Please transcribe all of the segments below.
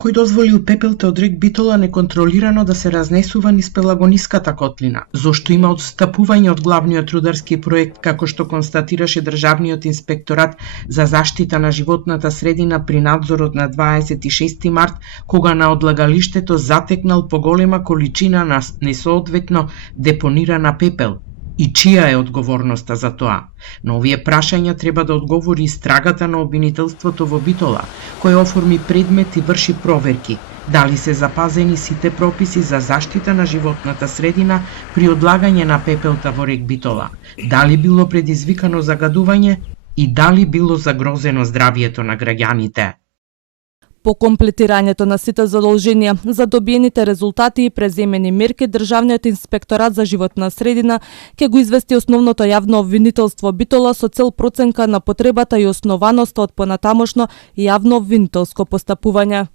кој дозволил пепелта од рек Битола неконтролирано да се разнесува низ Пелагониската котлина, зошто има отстапување од главниот рударски проект, како што констатираше Државниот инспекторат за заштита на животната средина при надзорот на 26 март, кога на одлагалиштето затекнал поголема количина на несоодветно депонирана пепел. И чија е одговорноста за тоа? На овие прашања треба да одговори истрагата на обвинителството во Битола, кој оформи предмет и врши проверки. Дали се запазени сите прописи за заштита на животната средина при одлагање на пепелта во рек Битола? Дали било предизвикано загадување и дали било загрозено здравието на граѓаните? По комплетирањето на сите задолженија за добиените резултати и преземени мерки, Државниот инспекторат за животна средина ќе го извести основното јавно обвинителство Битола со цел проценка на потребата и основаноста од понатамошно јавно обвинителско постапување.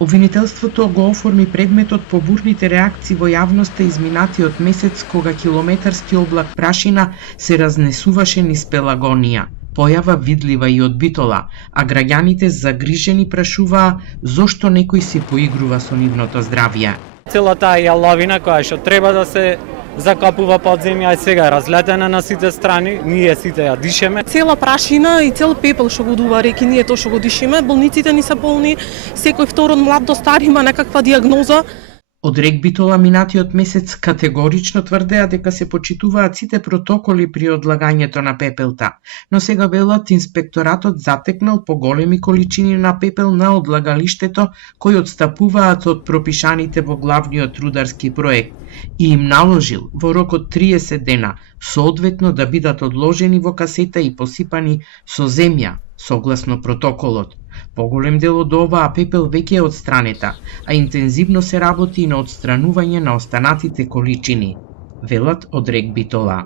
Обвинителството го оформи предметот по бурните реакции во јавноста изминатиот месец, кога километарски облак прашина се разнесуваше низ Пелагонија. Појава видлива и од Битола, а граѓаните загрижени прашуваа зошто некој си поигрува со нивното здравје. Целата јаловина која што треба да се закапува под земја и сега разлетена на сите страни, ние сите ја дишеме. Цела прашина и цел пепел што го дува реки, ние тоа што го дишеме, болниците ни се полни, секој втор од млад до стар има некаква диагноза. Од рек Битола минатиот месец категорично тврдеа дека се почитуваат сите протоколи при одлагањето на пепелта, но сега велат инспекторатот затекнал поголеми количини на пепел на одлагалиштето кои отстапуваат од пропишаните во главниот рударски проект и им наложил во рок од 30 дена соодветно да бидат одложени во касета и посипани со земја, согласно протоколот. Поголем дел од оваа пепел веќе е одстранета, а интензивно се работи и на одстранување на останатите количини, велат од рек Битола.